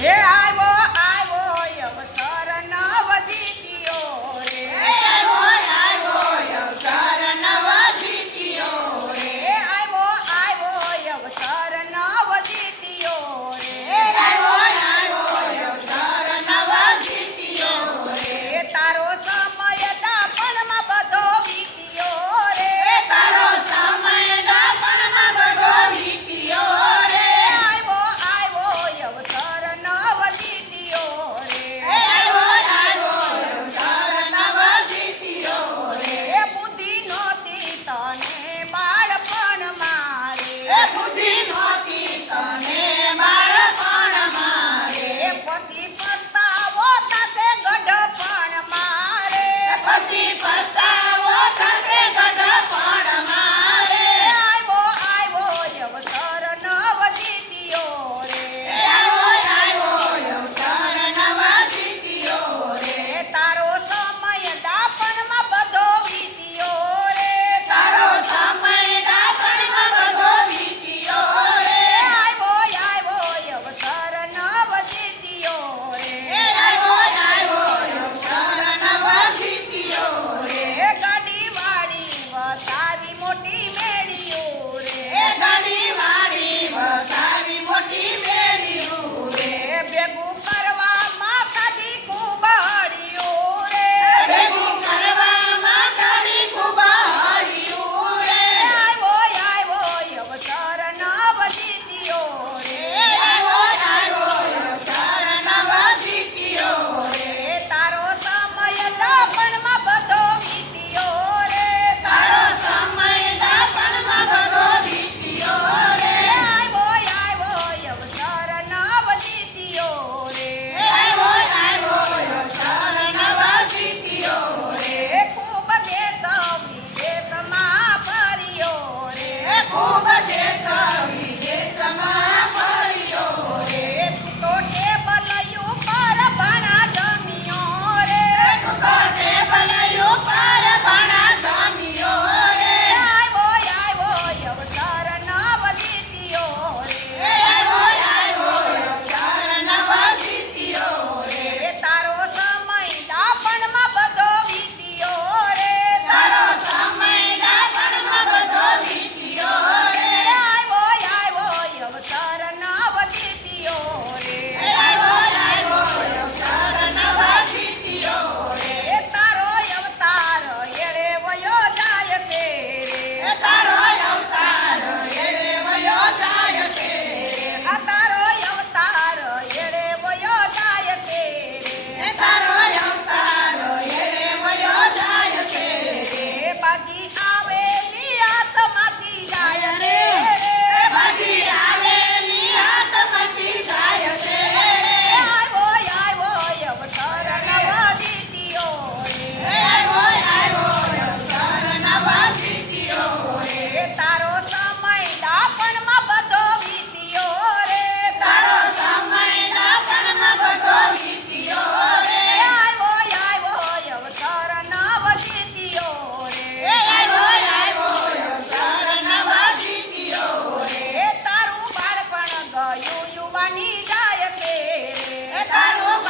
Yeah, I will. બની તારો